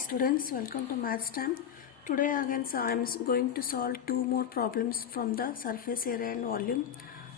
Students, welcome to Maths Time. Today again I am going to solve two more problems from the surface area and volume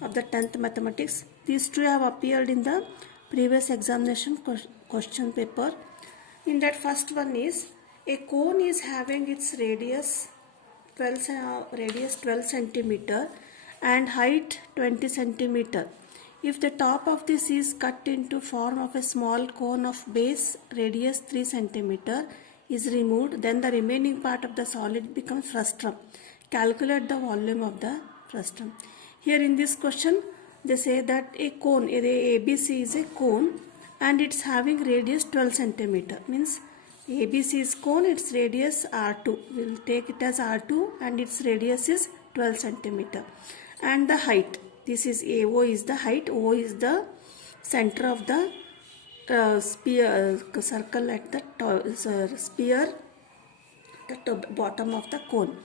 of the 10th mathematics. These two have appeared in the previous examination question paper. In that first one is a cone is having its radius 12 centimeter and height 20 centimeter. If the top of this is cut into form of a small cone of base radius 3 centimeter is removed, then the remaining part of the solid becomes frustum. Calculate the volume of the frustum. Here in this question, they say that a cone, ABC is a cone and it's having radius 12 centimeter. Means ABC is cone, its radius R2. We will take it as R2 and its radius is 12 centimeter. And the height, this is AO is the height, O is the center of the sphere, circle at the sphere at the bottom of the cone.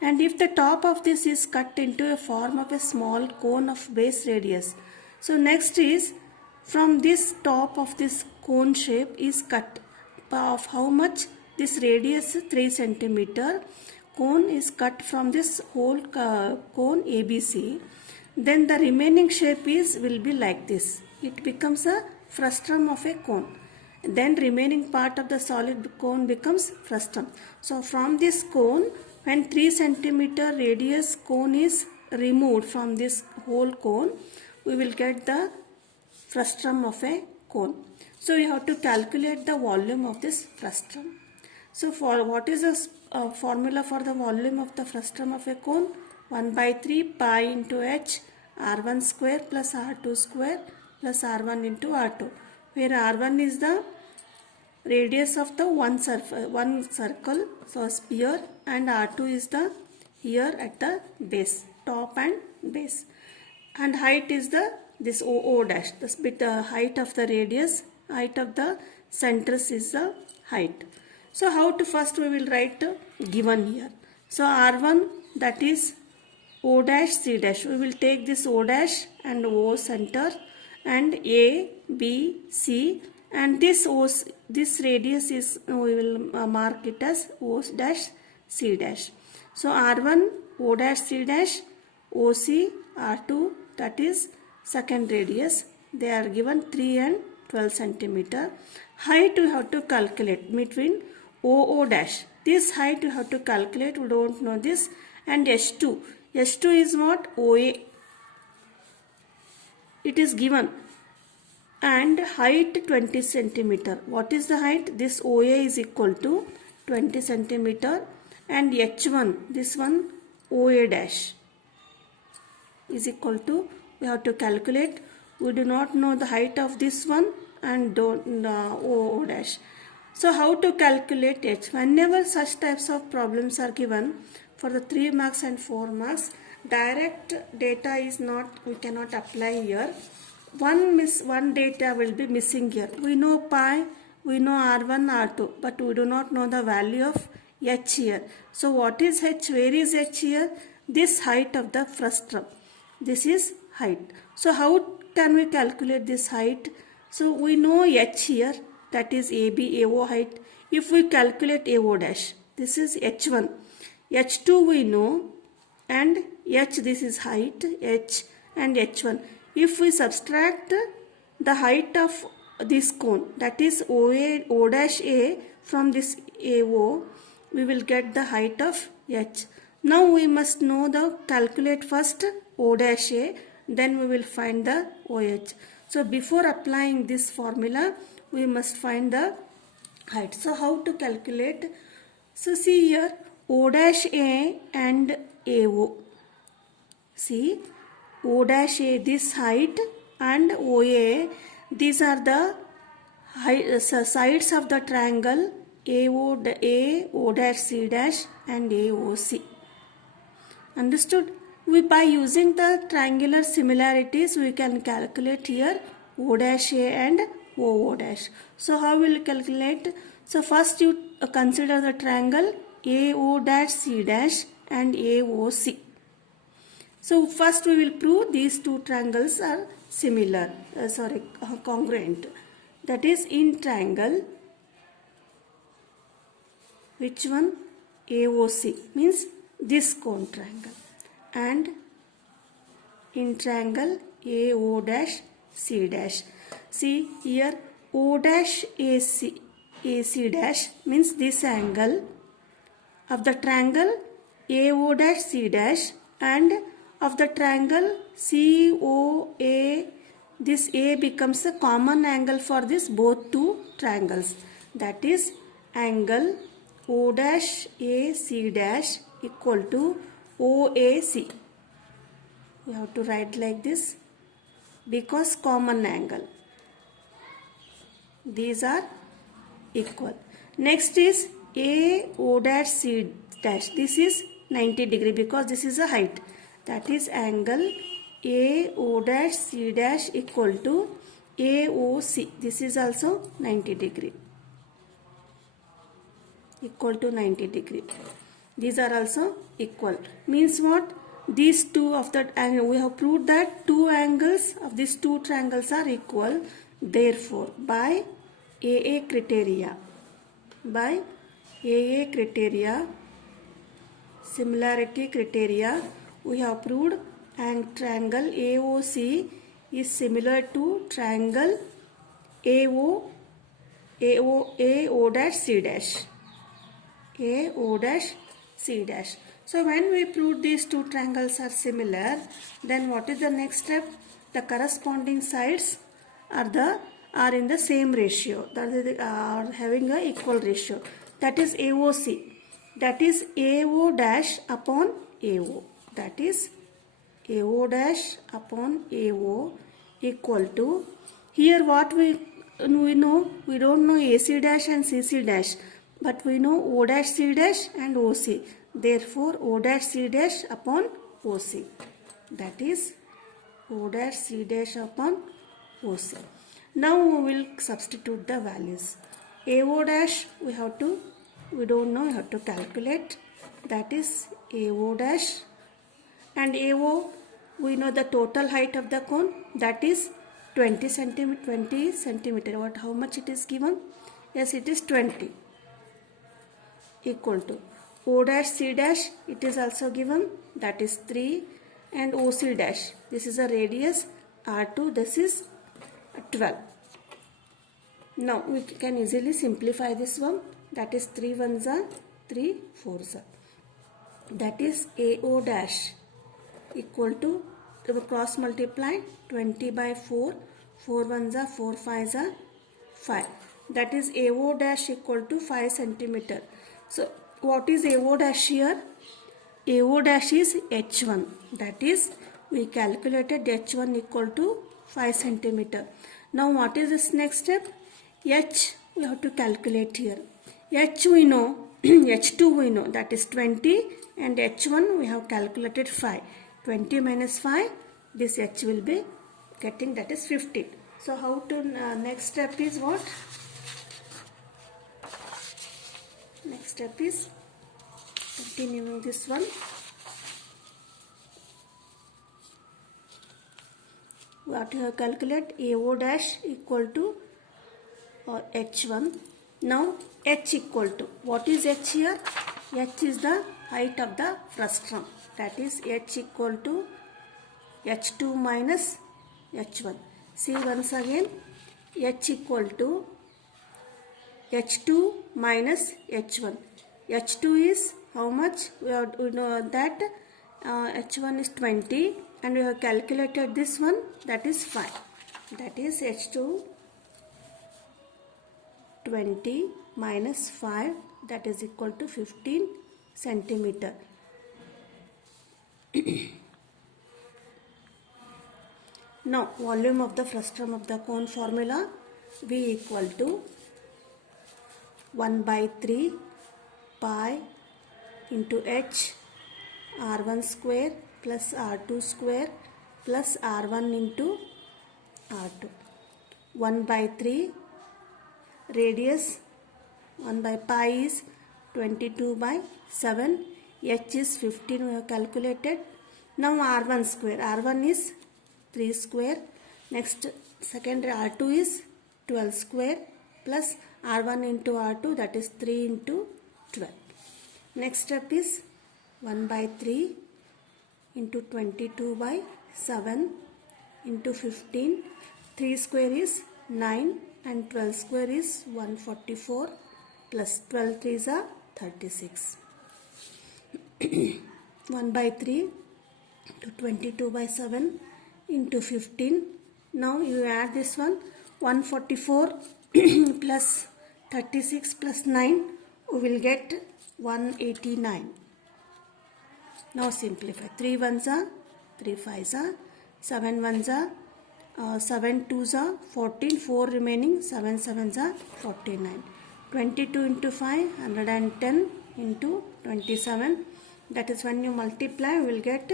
And if the top of this is cut into a form of a small cone of base radius. So next is from this top of this cone shape is cut of how much? This radius 3 centimeter. Cone is cut from this whole cone ABC. Then the remaining shape will be like this. It becomes a frustum of a cone. Then remaining part of the solid cone becomes frustum. So from this cone, when 3 centimeter radius cone is removed from this whole cone, we will get the frustum of a cone. So we have to calculate the volume of this frustum. So for what is the formula for the volume of the frustum of a cone? 1 by 3 pi into h r1 square plus r2 square plus r1 into r2, where r1 is the radius of the one circle, so sphere, and r2 is the here at the base, top and base, and height is the this O dash, this bit height of the radius, height of the centers is the height. So how to first we will write given here. So R1, that is O dash C dash. We will take this O dash and O center and A, B, C, and this radius is, we will mark it as O dash C dash. So R1 O dash C dash, OC R2, that is second radius. They are given 3 and 12 centimeter. Height we have to calculate between OO dash. This height you have to calculate, we don't know this, and S2. S2 is what? OA. It is given. And height 20 centimeter. What is the height? This OA is equal to 20 centimeter. And H1, this one OA dash is equal to, we have to calculate. We do not know the height of this one and don't O dash. So how to calculate H? Whenever such types of problems are given for the 3 marks and 4 marks, direct data is not, we cannot apply here. One data will be missing here. We know pi, we know R1, R2, but we do not know the value of H here. So what is H? Where is H here? This height of the frustum. This is height. So how can we calculate this height? So we know H here, that is AB, AO height. If we calculate AO dash, this is H1. H2 we know, and H, this is height, H and H1. If we subtract the height of this cone, that is OA, O dash A from this AO, we will get the height of H. Now we must know the calculate first O dash A, then we will find the OH. So before applying this formula, we must find the height. So how to calculate? So see here, O dash A and AO. See, O dash A, this height, and OA, these are the sides of the triangle O dash C dash and AOC. Understood? By using the triangular similarities, we can calculate here O dash A and OO dash. So how will you calculate? So first you consider the triangle AO dash C dash and AOC. So first we will prove these two triangles are similar, congruent. That is, in triangle which one? AOC means this cone triangle, and in triangle AO dash C dash. See here, O dash AC dash means this angle of the triangle AO dash C dash, and of the triangle COA, this A becomes a common angle for this both two triangles. That is angle O dash AC dash equal to OAC. We have to write like this because common angle. These are equal. Next is AO dash C dash. This is 90 degree because this is a height. That is angle AO dash C dash equal to AOC. This is also 90 degree. Equal to 90 degree. These are also equal. Means what? These two of that angle, we have proved that two angles of these two triangles are equal. Therefore, by AA criteria, similarity criteria, we have proved and triangle AOC is similar to triangle AO dash C dash. AO dash C dash. So when we prove these two triangles are similar, then what is the next step? The corresponding sides are in the same ratio, that is are having a equal ratio. That is AOC. That is AO dash upon AO. That is AO dash upon AO equal to, here what we know, we don't know AC dash and CC dash, but we know O dash C dash and OC. Therefore, O dash C dash upon OC. That is O dash C dash upon OC. Now we will substitute the values. AO dash we don't know, we have to calculate. That is AO dash, and AO we know the total height of the cone, that is 20 centimeter. What, how much it is given? Yes, it is 20. Equal to O dash C dash, it is also given, that is 3, and OC dash, this is a radius R2, this is 12. Now we can easily simplify this one. That is 3 ones are 3 fours are. That is AO dash equal to, cross multiply 20 by 4, 4 ones are 4 5s are 5. That is AO dash equal to 5 centimeter. So what is AO dash here? AO dash is H1. That is, we calculated H1 equal to 5 centimeter. Now what is this next step? H we have to calculate here. H we know, H2 we know, that is 20, and H1 we have calculated 5. 20 minus 5, this H will be getting, that is 15. So how to, next step is what? Next step is continuing this one. We have to calculate AO dash equal to H1. Now H equal to, what is H here? H is the height of the frustum. That is H equal to H2 minus H1. See once again, H equal to H2 minus H1. H2 is how much? We know that H1 is 20, and we have calculated this one, that is 5. That is H2 20 minus 5, that is equal to 15 centimeter. Now volume of the frustum of the cone formula, V equal to 1 by 3 pi into H R1 square plus R2 square plus R1 into R2. 1 by 3 radius, 1 by pi is 22 by 7, H is 15 we have calculated. Now R1 square, R1 is 3 square, next second R2 is 12 square plus R1 into R2, that is 3 into 12. Next step is 1 by 3 into 22 by 7 into 15. 3 square is 9 and 12 square is 144 plus 12 3s are 36. 1 by 3 to 22 by 7 into 15. Now you add this one, 144 plus 36 plus 9, we will get 189. Now simplify. 3 ones are 3 fives are 7 ones are 7 twos are 14, 4 remaining, 7 sevens are 49. 22 into 5, 110 into 27. That is when you multiply, we will get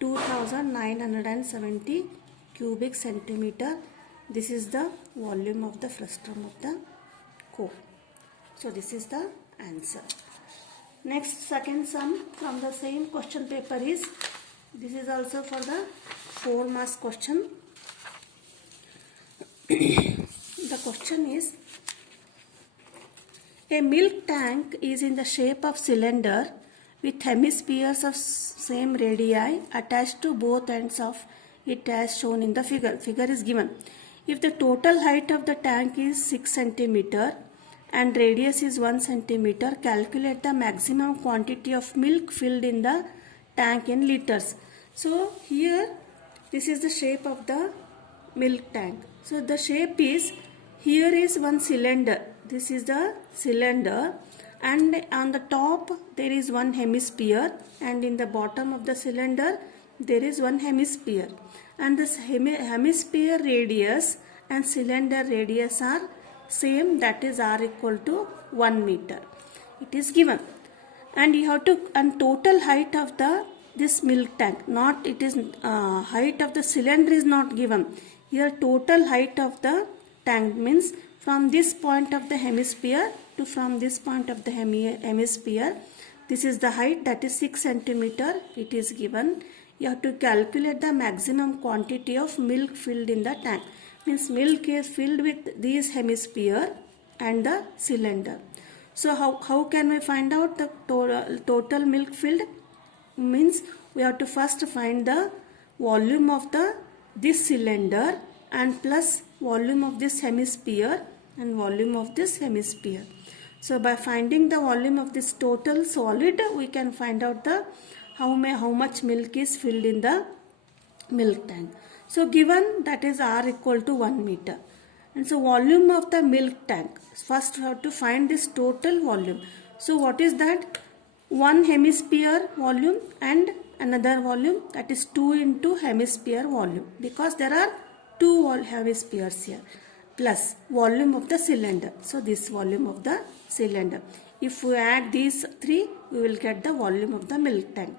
2970 cubic centimeter. This is the volume of the frustum of the core. So this is the answer. Next, second sum from the same question paper is, this is also for the 4 marks question. The question is, a milk tank is in the shape of cylinder with hemispheres of same radii attached to both ends of it as shown in the figure. Figure is given. If the total height of the tank is 6 centimeter and radius is 1 centimeter, calculate the maximum quantity of milk filled in the tank in liters. So here this is the shape of the milk tank. So the shape is, here is one cylinder. This is the cylinder, and on the top there is one hemisphere, and in the bottom of the cylinder there is one hemisphere, and this hemisphere radius and cylinder radius are same, that is r equal to 1 meter. It is given, and you have to, and total height of the this milk tank, not it is height of the cylinder is not given. Here total height of the tank means from this point of the hemisphere to from this point of the hemisphere. This is the height, that is 6 centimeter. It is given. You have to calculate the maximum quantity of milk filled in the tank. Means milk is filled with these hemisphere and the cylinder. So how can we find out the total milk filled? Means we have to first find the volume of this cylinder and plus volume of this hemisphere and volume of this hemisphere. So by finding the volume of this total solid, we can find out the how much milk is filled in the milk tank. So given that is r equal to 1 meter. And so volume of the milk tank. First we have to find this total volume. So what is that? One hemisphere volume and another volume, that is 2 into hemisphere volume, because there are 2 hemispheres here, plus volume of the cylinder. So this volume of the cylinder. If we add these 3, we will get the volume of the milk tank.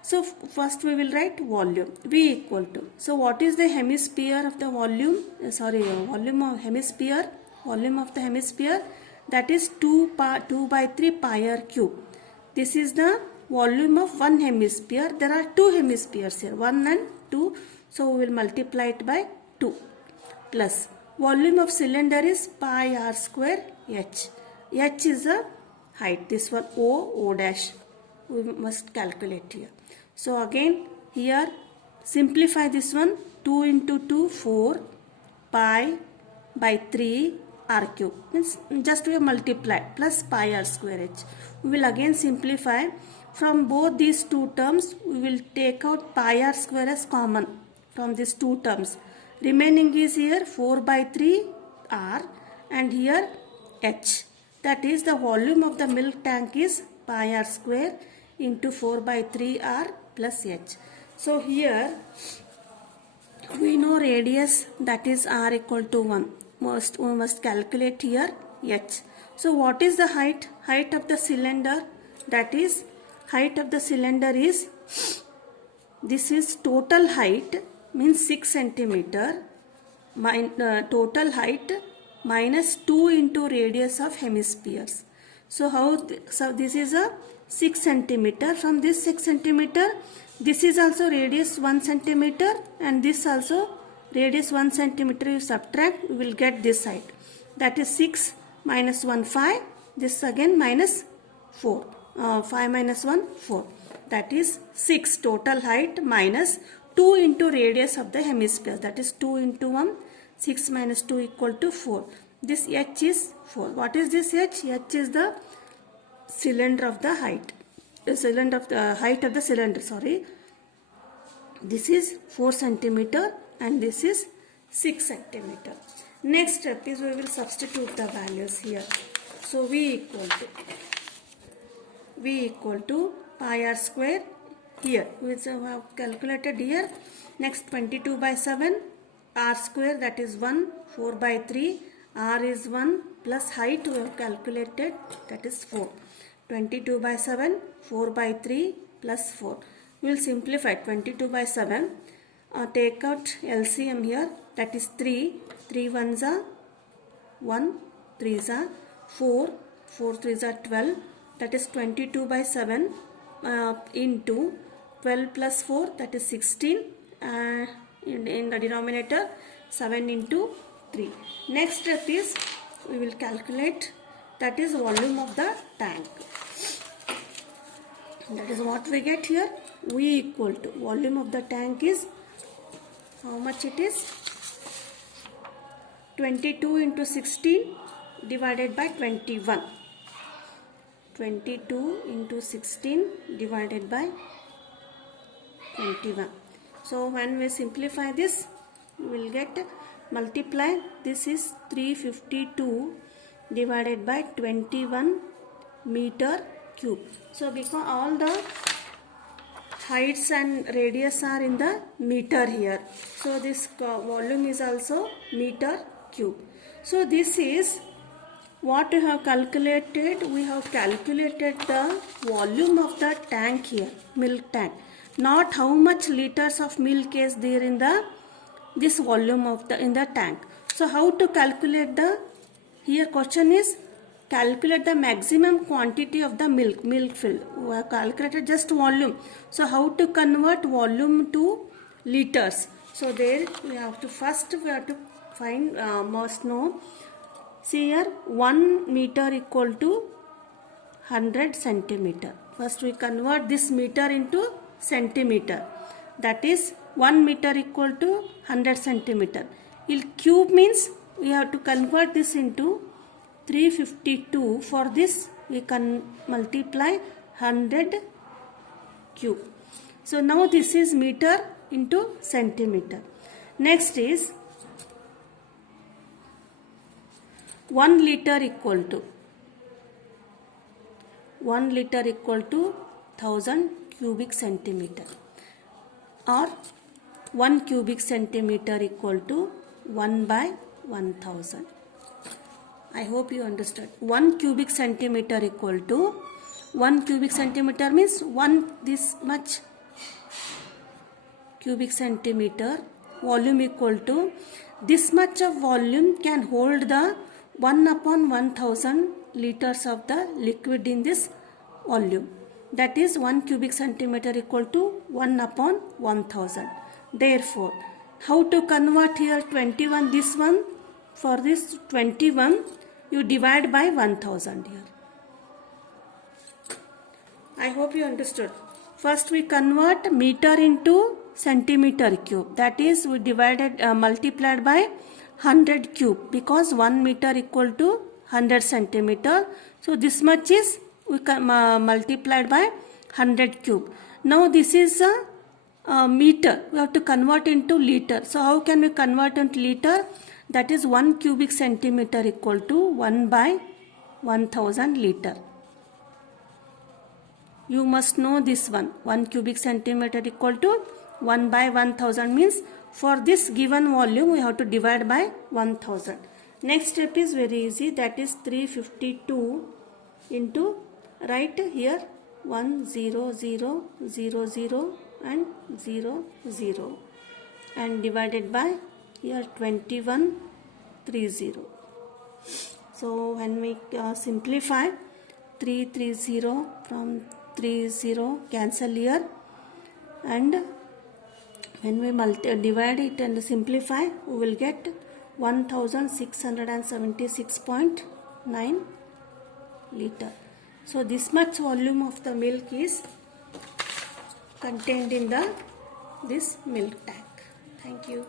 So first we will write volume, V equal to. So what is the hemisphere of the volume? Volume of hemisphere. Volume of the hemisphere, that is 2 by 3 pi r cube. This is the volume of one hemisphere. There are 2 hemispheres here, 1 and 2. So we will multiply it by 2. Plus volume of cylinder is pi r square h. H is the height. This one O dash. We must calculate here. So again here simplify this one. 2 into 2 4 pi by 3 r cube. Means just we multiply plus pi r square h. We will again simplify. From both these 2 terms we will take out pi r square as common from these 2 terms. Remaining is here 4 by 3 r and here h. That is the volume of the milk tank is pi r square into 4 by 3 r plus h. So here we know radius, that is r equal to 1. We must calculate here h. So what is the height? Height of the cylinder, that is height of the cylinder is, this is total height means 6 centimeter, total height minus 2 into radius of hemispheres. So this is a 6 centimeter. From this 6 centimeter, this is also radius 1 centimeter and this also radius 1 centimeter. You subtract, you will get this height. That is 6 minus 1 5. This again minus 4. 5 minus 1, 4. That is 6 total height minus 2 into radius of the hemisphere. That is 2 into 1. 6 minus 2 equal to 4. This h is 4. What is this h? H is the cylinder of the height. The cylinder of the height of the cylinder. Sorry. This is 4 centimeter and this is 6 centimeter. Next step is we will substitute the values here. So V equal to pi r square here, which we have calculated here. Next 22 by 7, r square, that is 1, 4 by 3, r is 1 plus height we have calculated, that is 4. 22 by 7, 4 by 3 plus 4. We will simplify 22 by 7. Take out LCM here, that is 3. 3 ones are 1, 3s are 4, 4 3s are 12. That is 22 by 7 into 12 plus 4, that is 16. In the denominator, 7 into 3. Next step is we will calculate, that is volume of the tank. That is what we get here. V equal to volume of the tank is, how much it is? 22 into 16 divided by 21. 22 into 16 divided by 21. So when we simplify this, we will get multiply. This is 352 divided by 21 meter cube. So because all the heights and radius are in the meter here, so this volume is also meter cube. So this is what we have calculated. We have calculated the volume of the tank here, milk tank, not how much liters of milk is there in the this volume of the in the tank. So how to calculate the, here question is calculate the maximum quantity of the milk filled. We have calculated just volume. So how to convert volume to liters? So there we have to first find must know. See here, 1 meter equal to 100 centimeter. First we convert this meter into centimeter. That is 1 meter equal to 100 centimeter. In cube means we have to convert this into 352. For this we can multiply 100 cube. So now this is meter into centimeter. Next is 1 liter equal to 1000 cubic centimeter, or 1 cubic centimeter equal to 1 by 1000. I hope you understood. 1 cubic centimeter equal to 1 cubic centimeter means this much cubic centimeter volume equal to this much of volume can hold the 1 upon 1000 liters of the liquid in this volume. That is 1 cubic centimeter equal to 1 upon 1000. Therefore, how to convert here 21, this one? For this 21, you divide by 1000 here. I hope you understood. First we convert meter into centimeter cube. That is we multiplied by 100 cube, because 1 meter equal to 100 centimeter. So this much is we multiplied by 100 cube. Now this is a meter. We have to convert into liter. So how can we convert into liter? That is 1 cubic centimeter equal to 1 by 1000 liter. You must know this one. 1 cubic centimeter equal to 1 by 1000 means for this given volume we have to divide by 1000. Next step is very easy. That is 352 into, right here 1 0 0 0 0 and 0 0, and divided by here 21 30. So when we simplify 330 from 30 cancel here, and when we divide it and simplify, we will get 1676.9 liter. So this much volume of the milk is contained in this milk tank. Thank you.